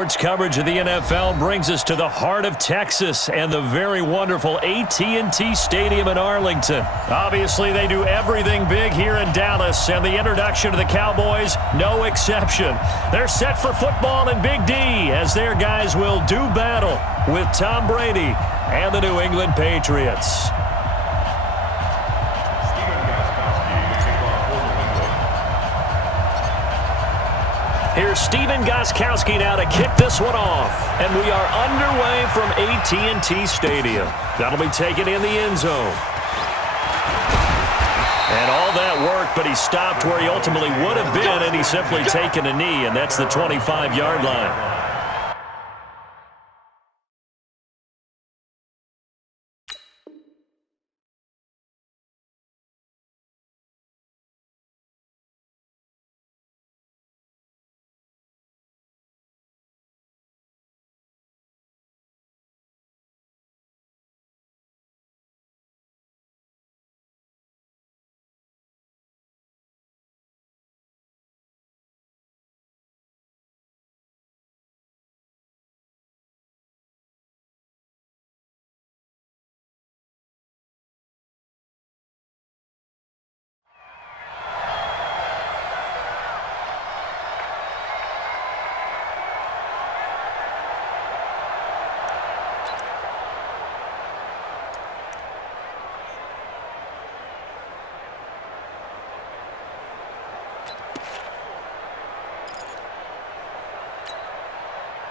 Sports coverage of the NFL brings us to the heart of Texas and the very wonderful AT&T Stadium in Arlington. Obviously, they do everything big here in Dallas, and the introduction of the Cowboys, no exception. They're set for football in Big D as their guys will do battle with Tom Brady and the New England Patriots. Here's Stephen Gostkowski now to kick this one off. And we are underway from AT&T Stadium. That'll be taken in the end zone. And all that work, but he stopped where he ultimately would have been, and he's simply taken a knee, and that's the 25-yard line.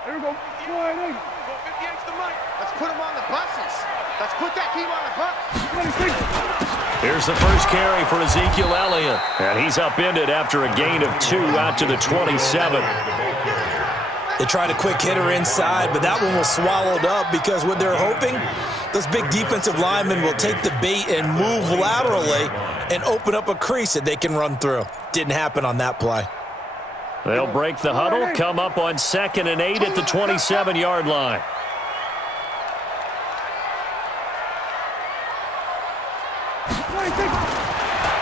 Here we go. Let's put him on the buses. Let's put that team on the bus. Here's the first carry for Ezekiel Elliott. And he's upended after a gain of 2 out to the 27. They tried a quick hitter inside, but that one was swallowed up because what they're hoping, those big defensive linemen will take the bait and move laterally and open up a crease that they can run through. Didn't happen on that play. They'll break the huddle, come up on 2nd and 8 at the 27-yard line.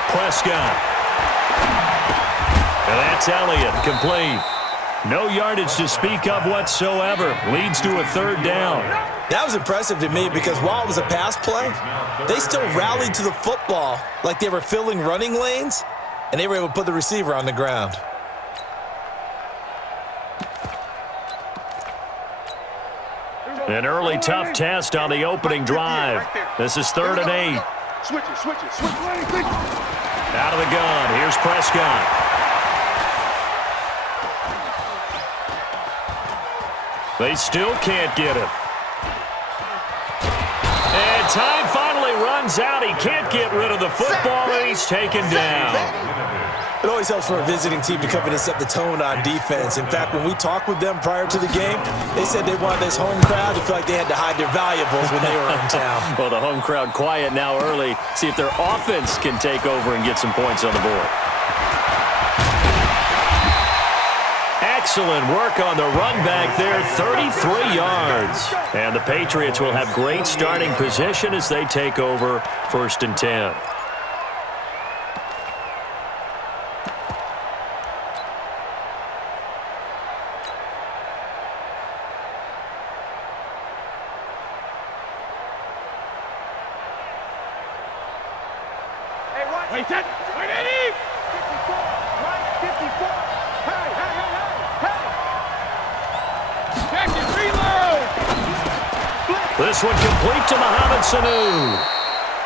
Prescott. And that's Elliott, complete. No yardage to speak of whatsoever. Leads to a 3rd down. That was impressive to me because while it was a pass play, they still rallied to the football like they were filling running lanes, and they were able to put the receiver on the ground. An early tough test on the opening drive. This is 3rd and 8. Switch it. Out of the gun. Here's Prescott. They still can't get him. And time finally runs out. He can't get rid of the football, and he's taken down. It always helps for a visiting team to come in and set the tone on defense. In fact, when we talked with them prior to the game, they said they wanted this home crowd to feel like they had to hide their valuables when they were in town. Well, the home crowd quiet now early. See if their offense can take over and get some points on the board. Excellent work on the run back there, 33 yards. And the Patriots will have great starting position as they take over 1st and 10. This one complete to Mohamed Sanu.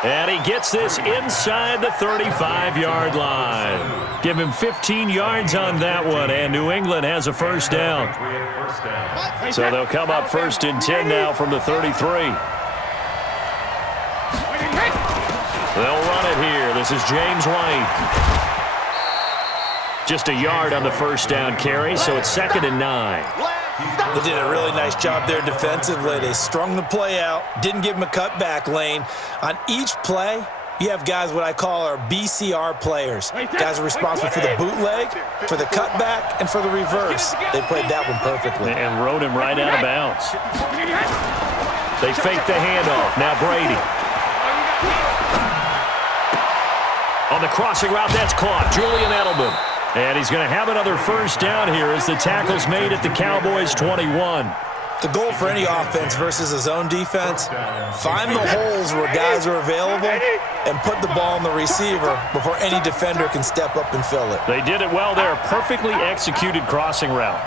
And he gets this inside the 35-yard line. Give him 15 yards on that one, and New England has a 1st down. So they'll come up 1st and 10 now from the 33. They'll run it here. This is James White. Just a yard on the 1st down carry, so it's 2nd and 9. They did a really nice job there defensively. They strung the play out, didn't give him a cutback lane. On each play, you have guys what I call our BCR players. Guys are responsible for the bootleg, for the cutback, and for the reverse. They played that one perfectly. And rode him right out of bounds. They fake the handoff. Now Brady. On the crossing route, that's caught. Julian Edelman. And he's going to have another first down here as the tackle's made at the Cowboys' 21. The goal for any offense versus a zone defense, find the holes where guys are available and put the ball on the receiver before any defender can step up and fill it. They did it well there. Perfectly executed crossing route.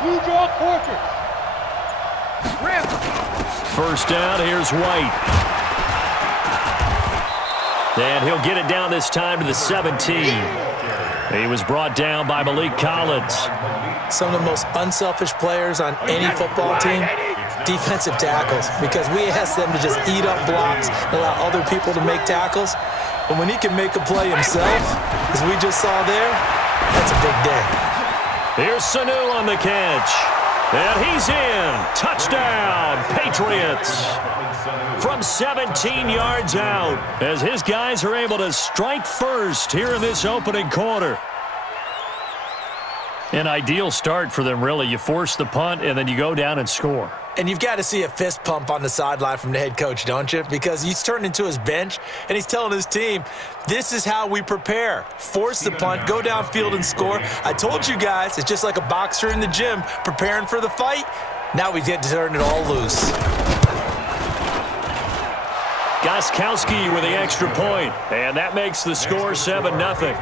Blue draw quarters. First down, here's White. And he'll get it down this time to the 17. He was brought down by Malik Collins. Some of the most unselfish players on any football team, defensive tackles, because we ask them to just eat up blocks and allow other people to make tackles. And when he can make a play himself, as we just saw there, that's a big day. Here's Sanu on the catch. And he's in. Touchdown, Patriots. From 17 yards out, as his guys are able to strike first here in this opening quarter. An ideal start for them, really. You force the punt, and then you go down and score. And you've got to see a fist pump on the sideline from the head coach, don't you? Because he's turned into his bench, and he's telling his team, this is how we prepare. Force the punt, go downfield and score. I told you guys, it's just like a boxer in the gym preparing for the fight. Now we get to turn it all loose. Gostkowski with the extra point, and that makes the score 7-0.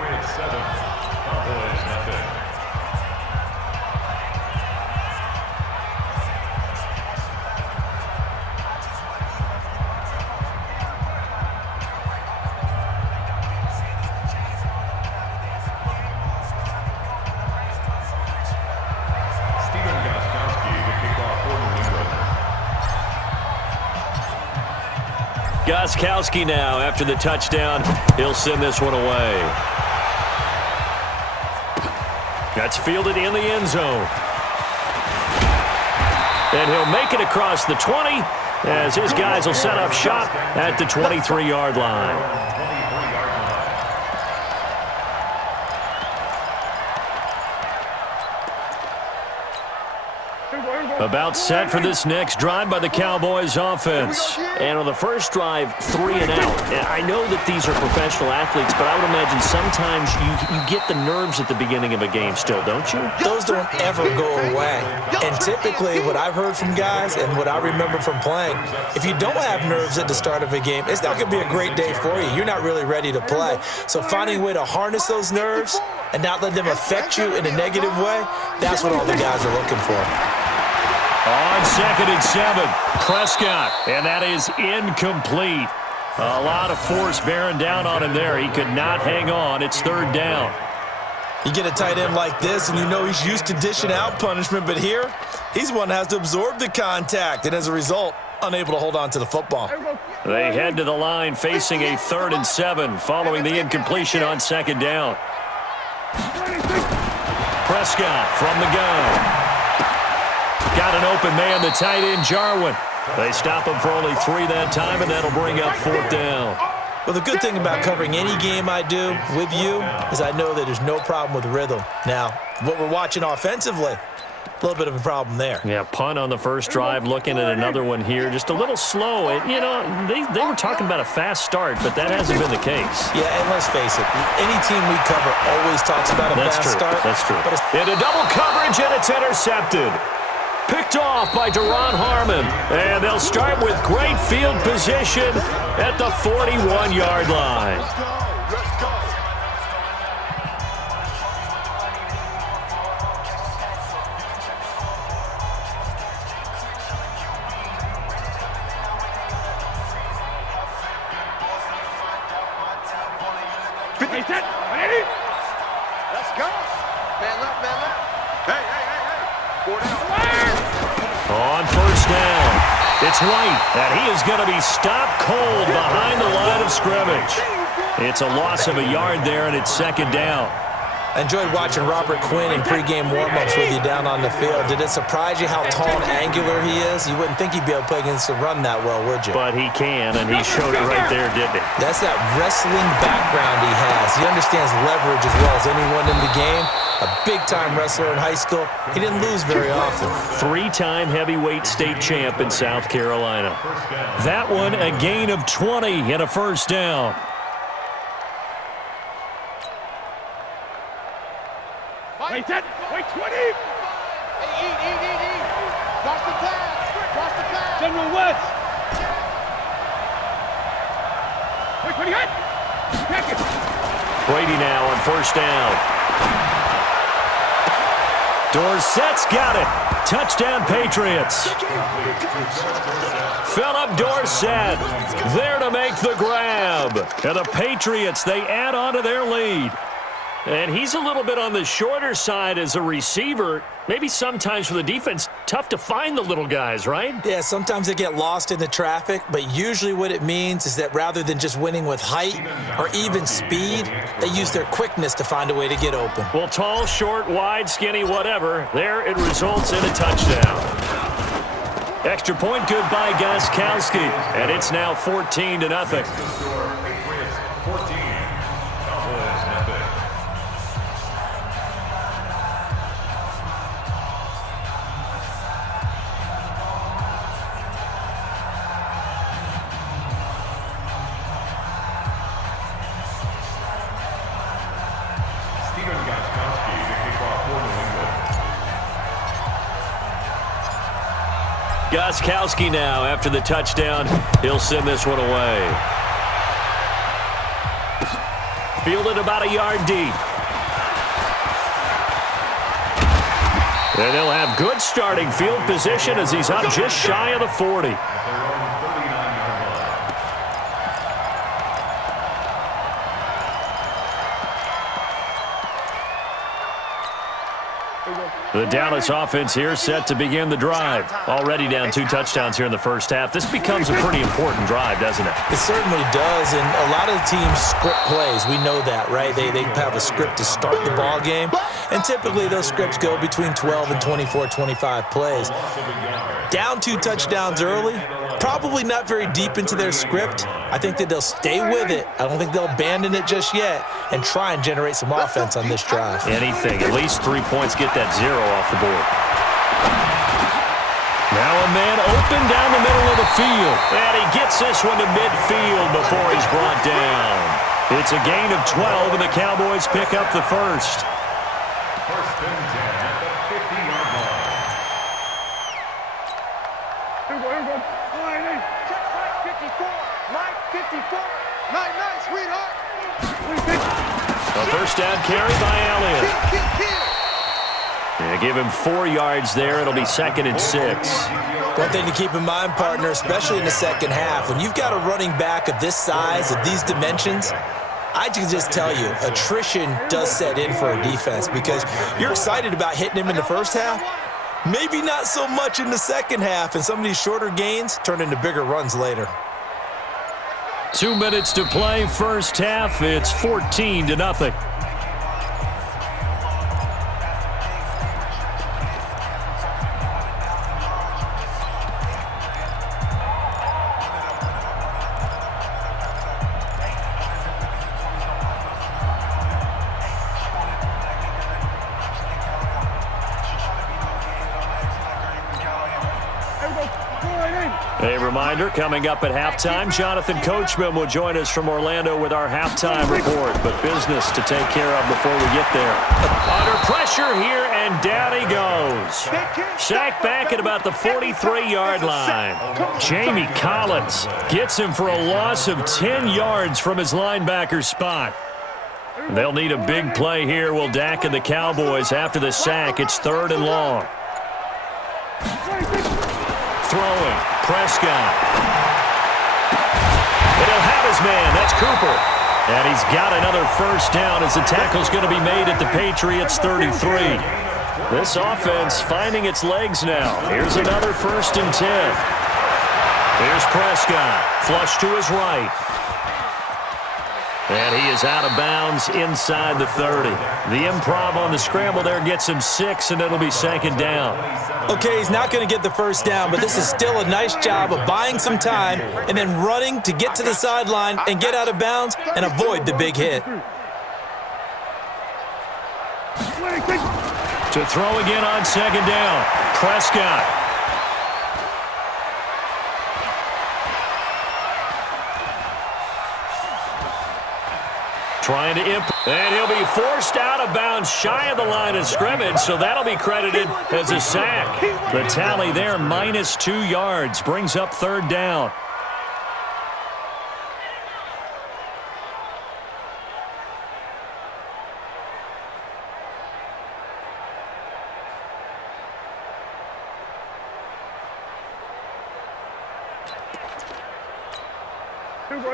Gostkowski now, after the touchdown, he'll send this one away. That's fielded in the end zone. And he'll make it across the 20 as his guys will set up shop at the 23-yard line. About set for this next drive by the Cowboys offense. And on the first drive, 3 and out. And I know that these are professional athletes, but I would imagine sometimes you get the nerves at the beginning of a game still, don't you? Those don't ever go away. And typically what I've heard from guys and what I remember from playing, if you don't have nerves at the start of a game, it's not going to be a great day for you. You're not really ready to play. So finding a way to harness those nerves and not let them affect you in a negative way, that's what all the guys are looking for. On 2nd and 7, Prescott, and that is incomplete. A lot of force bearing down on him there. He could not hang on. It's 3rd down. You get a tight end like this, and you know he's used to dishing out punishment, but here, he's one that has to absorb the contact, and as a result, unable to hold on to the football. They head to the line facing a 3rd and 7 following the incompletion on 2nd down. Prescott from the gun. Got an open man, the tight end, Jarwin. They stop him for only 3 that time, and that'll bring up 4th down. Well, the good thing about covering any game I do with you is I know that there's no problem with rhythm. Now, what we're watching offensively, a little bit of a problem there. Yeah, punt on the first drive, looking at another one here. Just a little slow. And, you know, they were talking about a fast start, but that hasn't been the case. Yeah, and let's face it, any team we cover always talks about a fast start. That's true. But into double coverage, and it's intercepted. Picked off by Deron Harmon. And they'll start with great field position at the 41-yard line. Let's go. Let's go. Man left, man left. Hey. 4 down. On first down, it's White, and he is going to be stopped cold behind the line of scrimmage. It's a loss of a yard there, and it's 2nd down. I enjoyed watching Robert Quinn in pregame warm-ups with you down on the field. Did it surprise you how tall and angular he is? You wouldn't think he'd be able to play against the run that well, would you? But he can, and he showed it right there, didn't he? That's that wrestling background he has. He understands leverage as well as anyone in the game. A big-time wrestler in high school. He didn't lose very often. 3-time heavyweight state champ in South Carolina. That one, a gain of 20 and a first down. Wait, 10. Wait, 20. Hey, eat. Watch the pass. General West. Wait, 28. Take it. Brady now on first down. Dorsett's got it. Touchdown, Patriots. Philip Dorsett there to make the grab. And the Patriots, they add on to their lead. And he's a little bit on the shorter side as a receiver. Maybe sometimes for the defense, tough to find the little guys, right? Yeah, sometimes they get lost in the traffic, but usually what it means is that rather than just winning with height or even speed, they use their quickness to find a way to get open. Well, tall, short, wide, skinny, whatever, there it results in a touchdown. Extra point good by Gostkowski, and it's now 14-0. Gostkowski now after the touchdown. He'll send this one away. Fielded about a yard deep. And they'll have good starting field position as he's up just shy of the 40. The Dallas offense here set to begin the drive. Already down 2 touchdowns here in the first half. This becomes a pretty important drive, doesn't it? It certainly does, and a lot of the teams script plays. We know that, right? They have a script to start the ball game, and typically those scripts go between 12 and 24, 25 plays. Down 2 touchdowns early, probably not very deep into their script. I think that they'll stay with it. I don't think they'll abandon it just yet and try and generate some offense on this drive. Anything. At least 3 points, get that 0 off the board. Now a man open down the middle of the field. And he gets this one to midfield before he's brought down. It's a gain of 12, and the Cowboys pick up the first. First and 10 at the 50-yard line. Line 54. Line, sweetheart. A first down carry by Elliott. Kill. Yeah, give him 4 yards there. It'll be 2nd and 6. One thing to keep in mind, partner, especially in the second half, when you've got a running back of this size, of these dimensions, I can just tell you, attrition does set in for a defense because you're excited about hitting him in the first half. Maybe not so much in the second half, and some of these shorter gains turn into bigger runs later. 2 minutes to play, first half. It's 14-0. A reminder, coming up at halftime, Jonathan Coachman will join us from Orlando with our halftime report, but business to take care of before we get there. Under pressure here, and down he goes. Sacked back at about the 43-yard line. Jamie Collins gets him for a loss of 10 yards from his linebacker spot. They'll need a big play here, will Dak and the Cowboys. After the sack, it's 3rd and long. Throwing, Prescott. And he'll have his man. That's Cooper. And he's got another first down as the tackle's going to be made at the Patriots' 33. This offense finding its legs now. Here's another 1st and 10. Here's Prescott. Flush to his right. And he is out of bounds inside the 30. The improv on the scramble there gets him 6, and it'll be 2nd down. Okay, he's not going to get the first down, but this is still a nice job of buying some time and then running to get to the sideline and get out of bounds and avoid the big hit. To throw again on 2nd down. Prescott. Trying to and he'll be forced out of bounds shy of the line of scrimmage, so that'll be credited as a sack. The tally there, -2 yards, brings up 3rd down.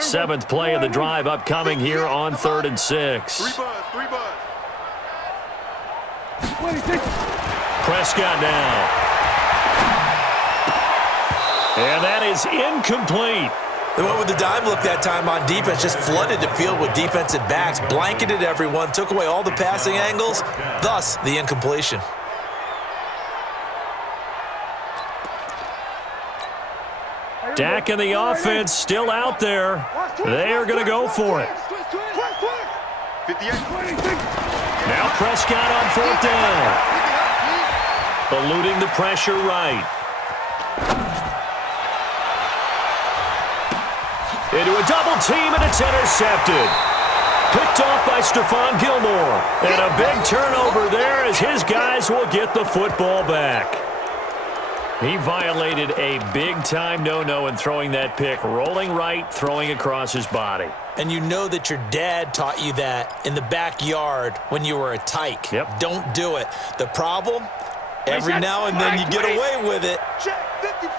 Seventh play of the drive upcoming here on 3rd and 6. Three buzz. Prescott now. And that is incomplete. They went with the dime look that time on defense, just flooded the field with defensive backs, blanketed everyone, took away all the passing angles, thus the incompletion. Dak and the offense still out there. They are going to go for it. 58. Now Prescott on 4th down. Eluding the pressure right. Into a double team, and it's intercepted. Picked off by Stephon Gilmore. And a big turnover there as his guys will get the football back. He violated a big-time no-no in throwing that pick, rolling right, throwing across his body. And you know that your dad taught you that in the backyard when you were a tyke. Yep. Don't do it. The problem, every now and then you get away with it.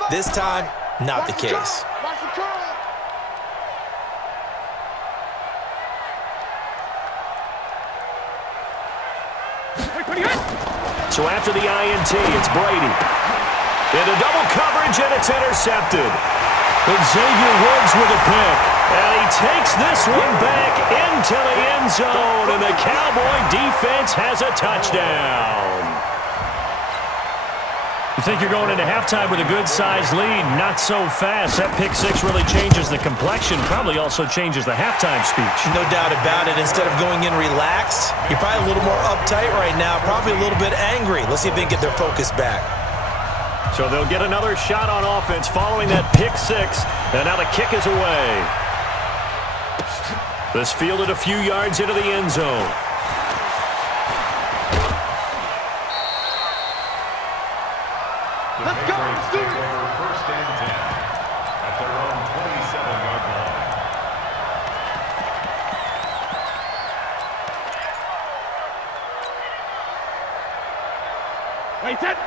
This time, not the case. So after the INT, it's Brady. Into double coverage, and it's intercepted. Xavier Woods with a pick. And he takes this one back into the end zone, and the Cowboy defense has a touchdown. You think you're going into halftime with a good-sized lead? Not so fast. That pick six really changes the complexion, probably also changes the halftime speech. No doubt about it. Instead of going in relaxed, you're probably a little more uptight right now, probably a little bit angry. Let's see if they can get their focus back. So they'll get another shot on offense following that pick six, and now the kick is away. This fielded a few yards into the end zone. Let's go. Let's do it. First and 10 at their own 27-yard line.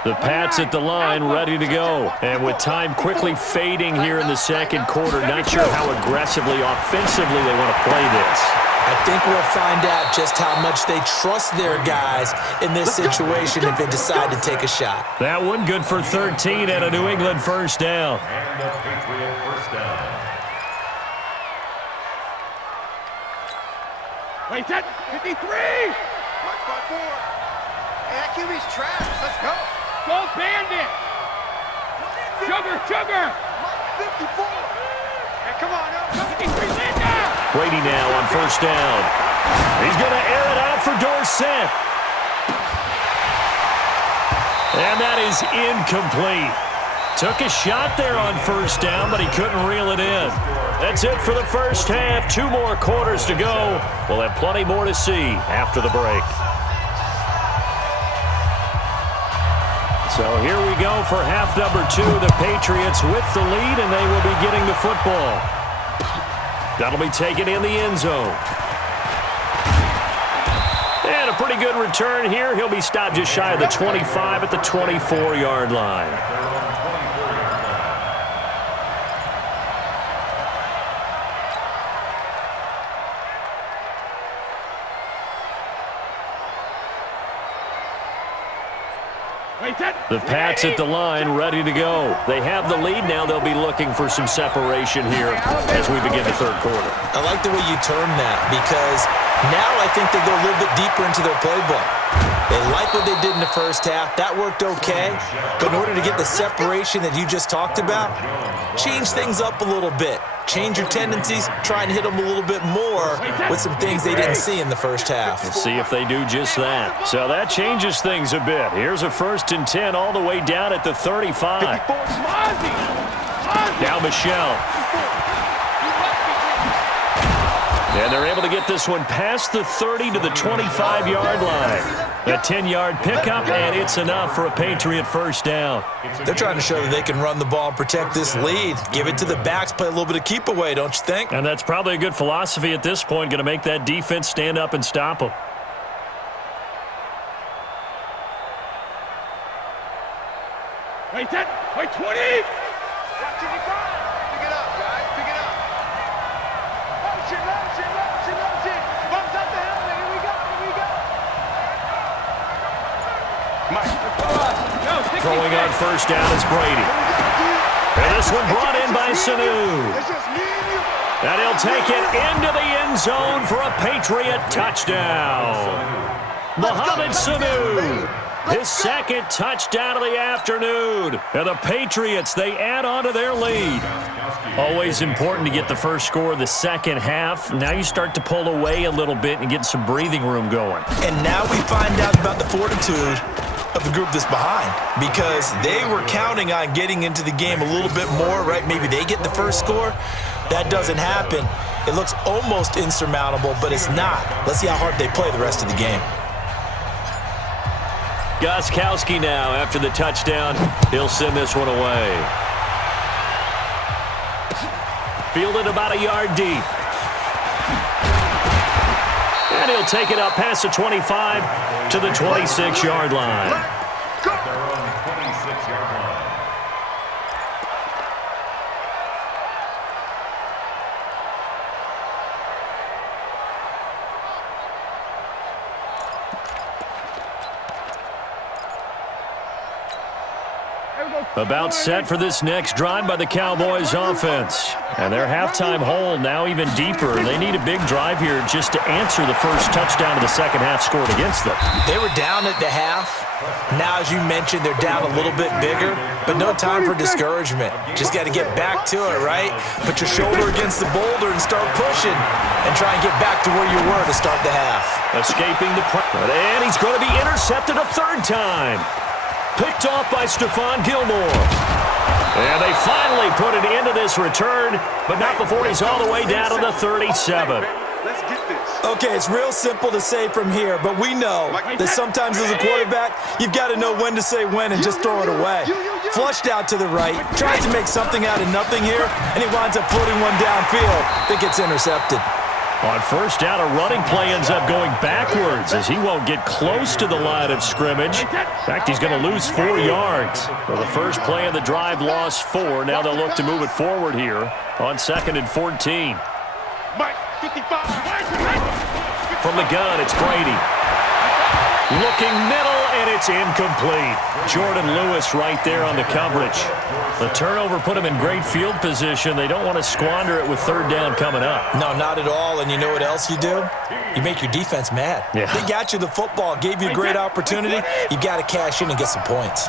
The Pats at the line, ready to go. And with time quickly fading here in the second quarter, not sure how aggressively, offensively they want to play this. I think we'll find out just how much they trust their guys in this situation if they decide to take a shot. That one good for 13 and a New England first down. And a Patriot first down. Wait, that 53! Watch by 4. Hey, that QB's trash. Let's go. Go Bandit! Sugar! 54. Hey, come on up. 53 Linda! Brady now on first down. He's going to air it out for Dorsett. And that is incomplete. Took a shot there on first down, but he couldn't reel it in. That's it for the first half. 2 more quarters to go. We'll have plenty more to see after the break. So here we go for half number 2. The Patriots with the lead, and they will be getting the football. That'll be taken in the end zone. And a pretty good return here. He'll be stopped just shy of the 25 at the 24-yard line. The Pats at the line, ready to go. They have the lead now. They'll be looking for some separation here as we begin the third quarter. I like the way you term that because now I think they go a little bit deeper into their playbook. They like what they did in the first half. That worked okay. But in order to get the separation that you just talked about, change things up a little bit. Change your tendencies, try and hit them a little bit more with some things they didn't see in the first half. We'll see if they do just that. So that changes things a bit. Here's a 1st and 10 all the way down at the 35. Now Michelle. And they're able to get this one past the 30 to the 25-yard line. A 10-yard pickup, and it's enough for a Patriot first down. They're trying to show that they can run the ball and protect this lead. Give it to the backs, play a little bit of keep away, don't you think? And that's probably a good philosophy at this point, going to make that defense stand up and stop them. Wait, 10. Wait, 20. Watch it, pick it up, guys. Pick it up. Motion. Bumps up the helmet. Here we go. Mike. No, 60. Throwing on first down is Brady. And this one brought in by Sanu. It's just me and you. And he'll take it into the end zone for a Patriot touchdown. Mohamed Sanu, his second touchdown of the afternoon. And the Patriots, they add on to their lead. Always important to get the first score of the second half. Now you start to pull away a little bit and get some breathing room going. And now we find out about the fortitude of the group that's behind, because they were counting on getting into the game a little bit more, right? Maybe they get the first score. That doesn't happen. It looks almost insurmountable, but it's not. Let's see how hard they play the rest of the game. Gostkowski now after the touchdown. He'll send this one away. Fielded about a yard deep. And he'll take it up past the 25 to the 26-yard line. At their own 26-yard line. About set for this next drive by the Cowboys offense. And their halftime hole now even deeper. They need a big drive here just to answer the first touchdown of the second half scored against them. They were down at the half. Now, as you mentioned, they're down a little bit bigger, but no time for discouragement. Just got to get back to it, right? Put your shoulder against the boulder and start pushing and try and get back to where you were to start the half. Escaping the pressure. And he's going to be intercepted a third time. Picked off by Stephon Gilmore. And they finally put an end to this return, but not before he's all the way down to the 37. Let's get this. Okay, it's real simple to say from here, but we know that sometimes as a quarterback, you've got to know when to say when and just throw it away. Flushed out to the right, tries to make something out of nothing here, and he winds up floating one downfield that gets intercepted. On first down, a running play ends up going backwards as he won't get close to the line of scrimmage. In fact, he's going to lose 4 yards. Well, the first play of the drive lost 4. Now they'll look to move it forward here on 2nd and 14. Mike, 55. From the gun, it's Brady. Looking middle, and it's incomplete. Jordan Lewis right there on the coverage. The turnover put him in great field position. They don't want to squander it with third down coming up. No, not at all. And you know what else you do? You make your defense mad. Yeah. They got you the football, gave you a great opportunity. You got to cash in and get some points.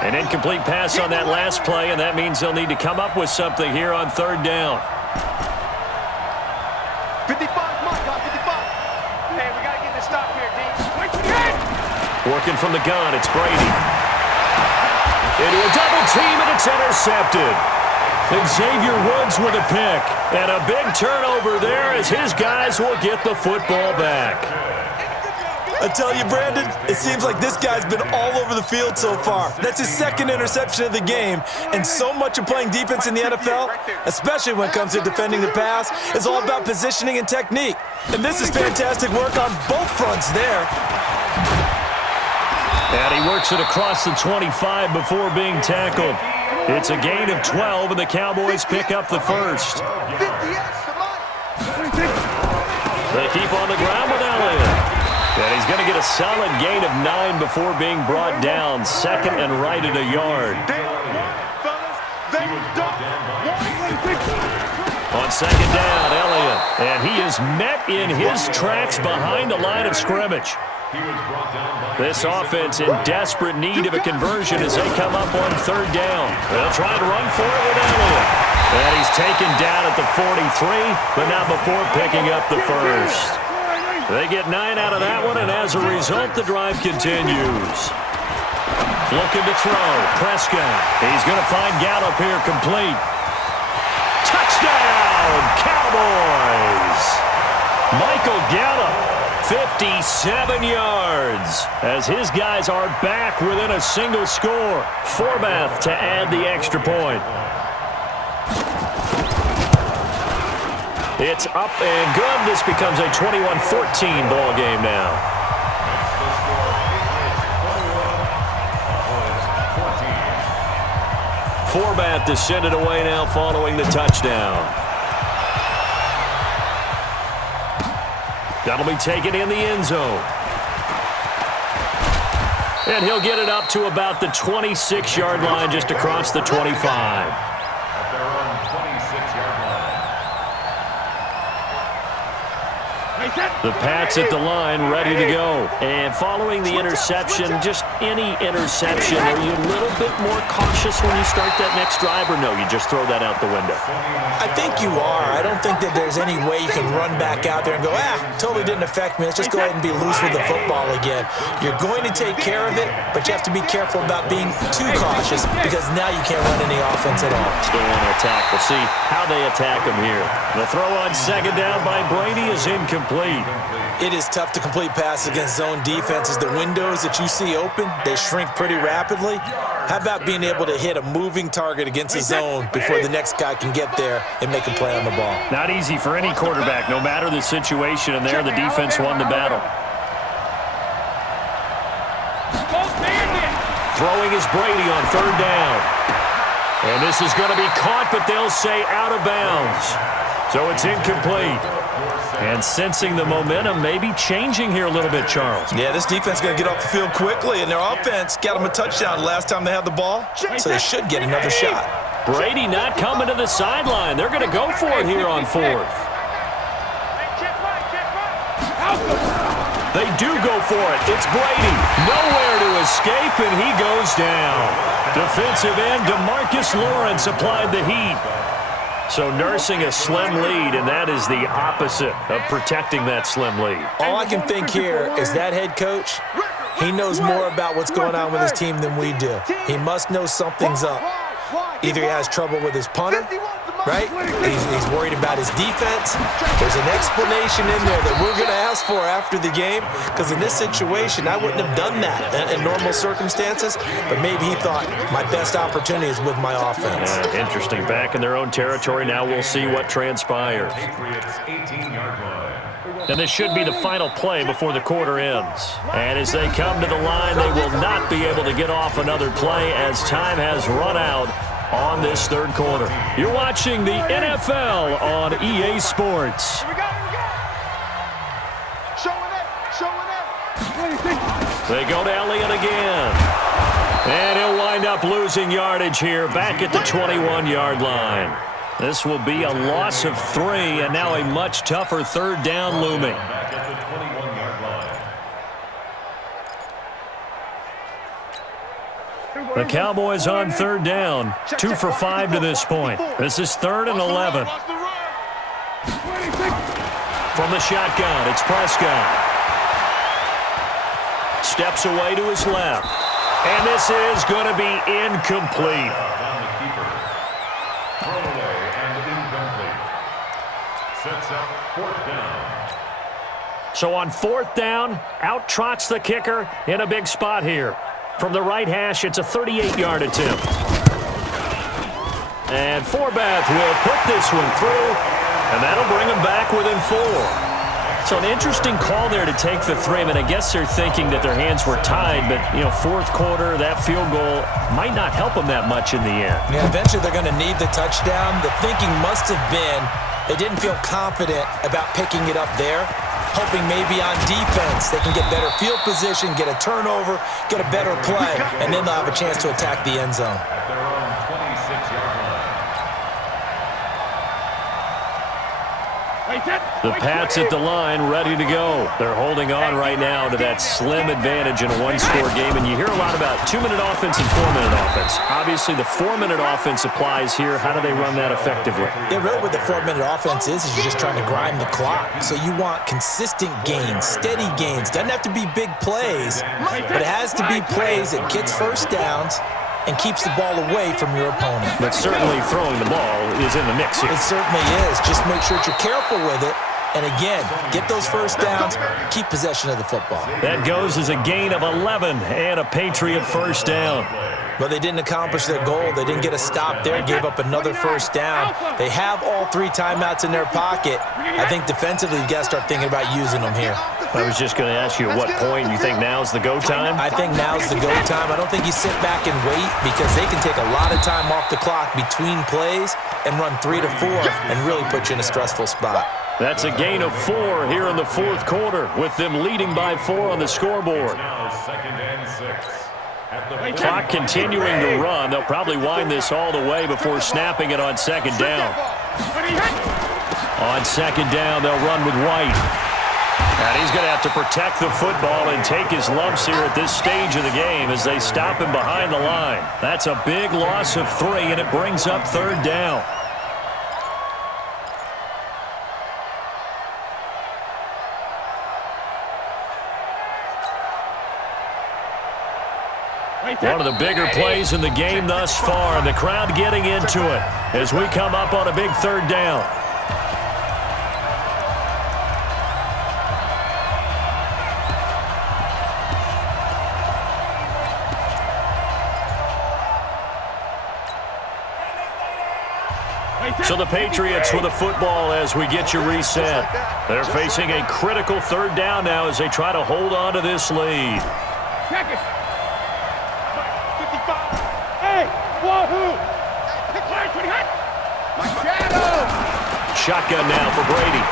An incomplete pass on that last play, and that means they'll need to come up with something here on third down. 55, Mike, 55. Hey, we got to get this stop here, D. Working from the gun, it's Brady. Into a double team, and it's intercepted. Xavier Woods with a pick. And a big turnover there as his guys will get the football back. I tell you, Brandon, it seems like this guy's been all over the field so far. That's his second interception of the game. And so much of playing defense in the NFL, especially when it comes to defending the pass, is all about positioning and technique. And this is fantastic work on both fronts there. And he works it across the 25 before being tackled. It's a gain of 12, and the Cowboys pick up the first. 50, They keep on the ground with Elliott. And he's going to get a solid gain of 9 before being brought down. 2nd and right at a yard. On 2nd down, Elliott. And he is met in his tracks behind the line of scrimmage. This offense in desperate need of a conversion as they come up on third down. They'll try to run for it with Elliott. And he's taken down at the 43, but not before picking up the first. They get 9 out of that one, and as a result, the drive continues. Looking to throw. Prescott. He's going to find Gallup here complete. Touchdown, Cowboys! Michael Gallup, 57 yards, as his guys are back within a single score. Forbath to add the extra point. It's up and good. This becomes a 21-14 ball game now. Forbath to send it away now following the touchdown. That'll be taken in the end zone. And he'll get it up to about the 26-yard line, just across the 25. At their own 26-yard line. The Pats at the line, ready to go. And following the interception, just any interception, are you a little bit more cautious when you start that next drive, or no, you just throw that out the window? I think you are. I don't think that there's any way you can run back out there and go, totally didn't affect me. Let's just go ahead and be loose with the football again. You're going to take care of it, but you have to be careful about being too cautious because now you can't run any offense at all. Still on attack. We'll see how they attack him here. The throw on second down by Brady is incomplete. It is tough to complete passes against zone defenses. The windows that you see open, they shrink pretty rapidly. How about being able to hit a moving target against a zone before the next guy can get there and make a play on the ball? Not easy for any quarterback, no matter the situation, and there the defense won the battle. Throwing is Brady on third down. And this is going to be caught, but they'll say out of bounds. So it's incomplete. And sensing the momentum maybe changing here a little bit, Charles. Yeah, this defense is going to get off the field quickly, and their offense got them a touchdown last time they had the ball, so they should get another shot. Brady not coming to the sideline. They're going to go for it here on fourth. They do go for it. It's Brady. Nowhere to escape, and he goes down. Defensive end DeMarcus Lawrence applied the heat. So nursing a slim lead, and that is the opposite of protecting that slim lead. All I can think here is that head coach, he knows more about what's going on with his team than we do. He must know something's up. Either he has trouble with his punter, right? He's worried about his defense. There's an explanation in there that we're going to ask for after the game, because in this situation, I wouldn't have done that in normal circumstances, but maybe he thought my best opportunity is with my offense. Interesting. Back in their own territory. Now we'll see what transpires. Patriots 18-yard line. And this should be the final play before the quarter ends. And as they come to the line, they will not be able to get off another play as time has run out on this third quarter. You're watching the NFL on EA Sports. They go to Elliott again. And he'll wind up losing yardage here back at the 21-yard line. This will be a loss of 3, and now a much tougher third down looming. Back at the 21-yard line. The Cowboys on third down, 2 for 5 to this point. This is 3rd and 11. From the shotgun, it's Prescott. Steps away to his left. And this is going to be incomplete. Down the keeper. Thrown away and incomplete. Sets up 4th down. So on 4th down, out trots the kicker in a big spot here. From the right hash, it's a 38-yard attempt. And Forbath will put this one through, and that'll bring him back within 4. So an interesting call there to take the 3. I mean, I guess they're thinking that their hands were tied, but, you know, 4th quarter, that field goal might not help them that much in the end. Yeah, eventually they're going to need the touchdown. The thinking must have been they didn't feel confident about picking it up there, hoping maybe on defense they can get better field position, get a turnover, get a better play, and then they'll have a chance to attack the end zone. At their own 26-yard line. The Pats at the line, ready to go. They're holding on right now to that slim advantage in a one-score game, and you hear a lot about 2-minute offense and 4-minute offense. Obviously, the 4-minute offense applies here. How do they run that effectively? Yeah, really what the 4-minute offense is you're just trying to grind the clock. So you want consistent gains, steady gains. Doesn't have to be big plays, but it has to be plays that gets first downs and keeps the ball away from your opponent. But certainly throwing the ball is in the mix here. It certainly is. Just make sure that you're careful with it And again, get those first downs, keep possession of the football. That goes as a gain of 11 and a Patriot first down. But they didn't accomplish their goal. They didn't get a stop there, gave up another first down. They have all 3 timeouts in their pocket. I think defensively, you got to start thinking about using them here. I was just going to ask you at what point you think now's the go time? I think now's the go time. I don't think you sit back and wait because they can take a lot of time off the clock between plays and run 3 to 4 and really put you in a stressful spot. That's a gain of 4 here in the fourth quarter with them leading by 4 on the scoreboard. Now 2nd and 6. Clock continuing to run. They'll probably wind this all the way before snapping it on 2nd down. On 2nd down, they'll run with White. And he's going to have to protect the football and take his lumps here at this stage of the game as they stop him behind the line. That's a big loss of 3, and it brings up 3rd down. One of the bigger plays in the game thus far, and the crowd getting into it as we come up on a big 3rd down. So the Patriots with the football as we get you reset. They're facing a critical 3rd down now as they try to hold on to this lead. Check it. Hey, wahoo! Shotgun now for Brady.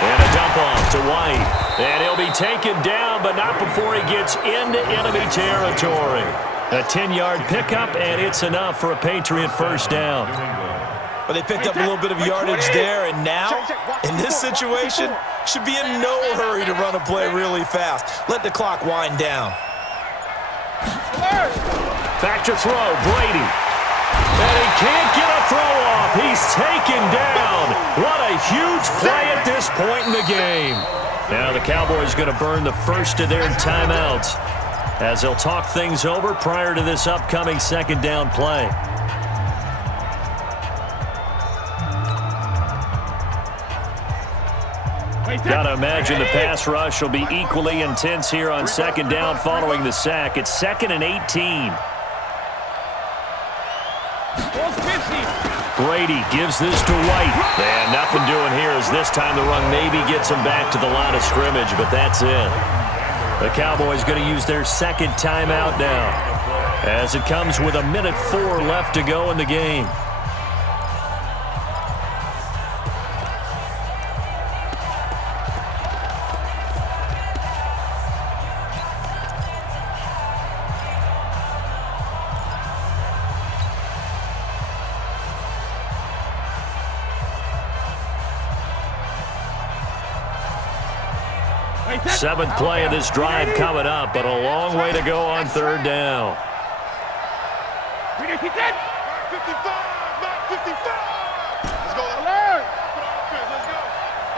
And a dump off to White. And he'll be taken down, but not before he gets into enemy territory. A 10-yard pickup, and it's enough for a Patriot first down. But they picked up a little bit of yardage there, and now, in this situation, should be in no hurry to run a play really fast. Let the clock wind down. Back to throw, Brady. And he can't get a throw off. He's taken down. What a huge play at this point in the game. Now the Cowboys going to burn the first of their timeouts as they'll talk things over prior to this upcoming 2nd down play. Got to imagine the pass rush will be equally intense here on 2nd down following the sack. It's 2nd and 18. Brady gives this to White. And nothing doing here as this time the run maybe gets him back to the line of scrimmage, but that's it. The Cowboys going to use their 2nd timeout now as it comes with 1:04 left to go in the game. Seventh play of this drive coming up, but a long way to go on 3rd down. 55, 55. Let's go. Let's go.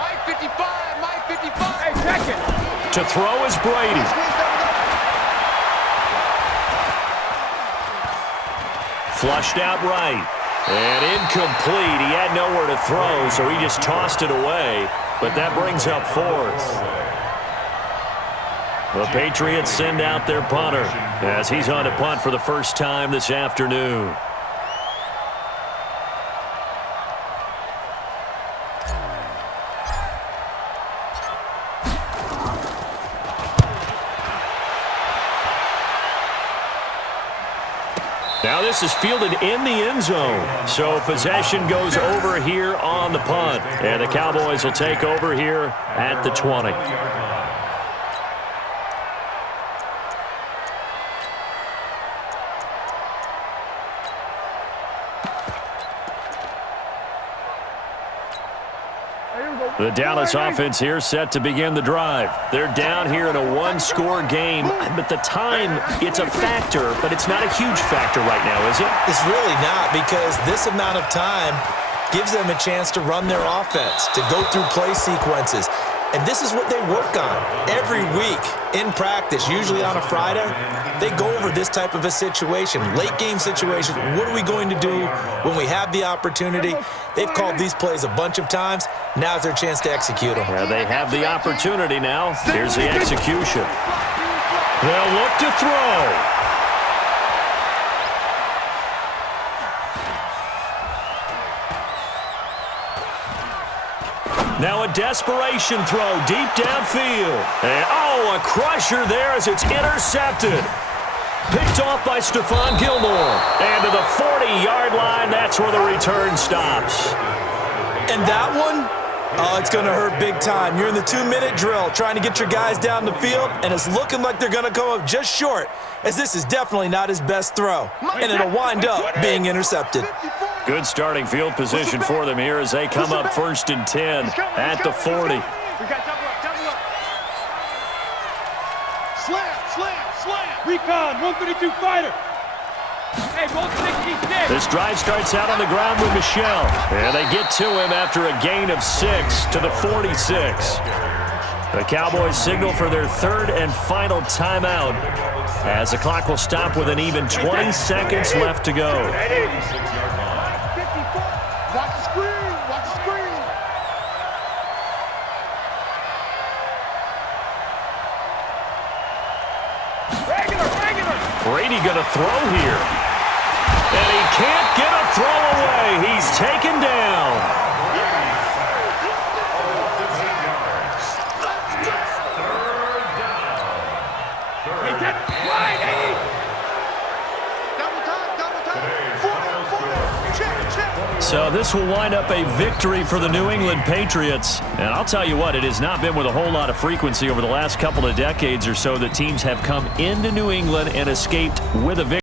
Mike 55, Mike 55. Hey, check it. To throw is Brady. Flushed out right. And incomplete. He had nowhere to throw, so he just tossed it away. But that brings up 4th. The Patriots send out their punter as he's on to punt for the first time this afternoon. Now this is fielded in the end zone. So possession goes over here on the punt. And the Cowboys will take over here at the 20. The Dallas offense here set to begin the drive. They're down here in a 1-score game, but the time, it's a factor, but it's not a huge factor right now, is it? It's really not, because this amount of time gives them a chance to run their offense, to go through play sequences. And this is what they work on every week in practice, usually on a Friday. They go over this type of a situation, late game situation. What are we going to do when we have the opportunity? They've called these plays a bunch of times. Now's their chance to execute them. Yeah, they have the opportunity now. Here's the execution. They'll look to throw. Now a desperation throw deep downfield. And, a crusher there as it's intercepted. Picked off by Stephon Gilmore. And to the 40-yard line, that's where the return stops. And that one, it's going to hurt big time. You're in the 2-minute drill trying to get your guys down the field, and it's looking like they're going to come up just short, as this is definitely not his best throw. And it'll wind up being intercepted. Good starting field position for them here as they come up 1st and 10 at the 40. We got double up. Slam. Recon, 132 fighter. Hey, 166. This drive starts out on the ground with Michel. And they get to him after a gain of 6 to the 46. The Cowboys signal for their 3rd and final timeout as the clock will stop with an even 20 seconds left to go. Watch the screen. Regular. Brady going to throw here. And he can't get a throw away. He's taken down. So this will wind up a victory for the New England Patriots. And I'll tell you what, it has not been with a whole lot of frequency over the last couple of decades or so that teams have come into New England and escaped with a victory.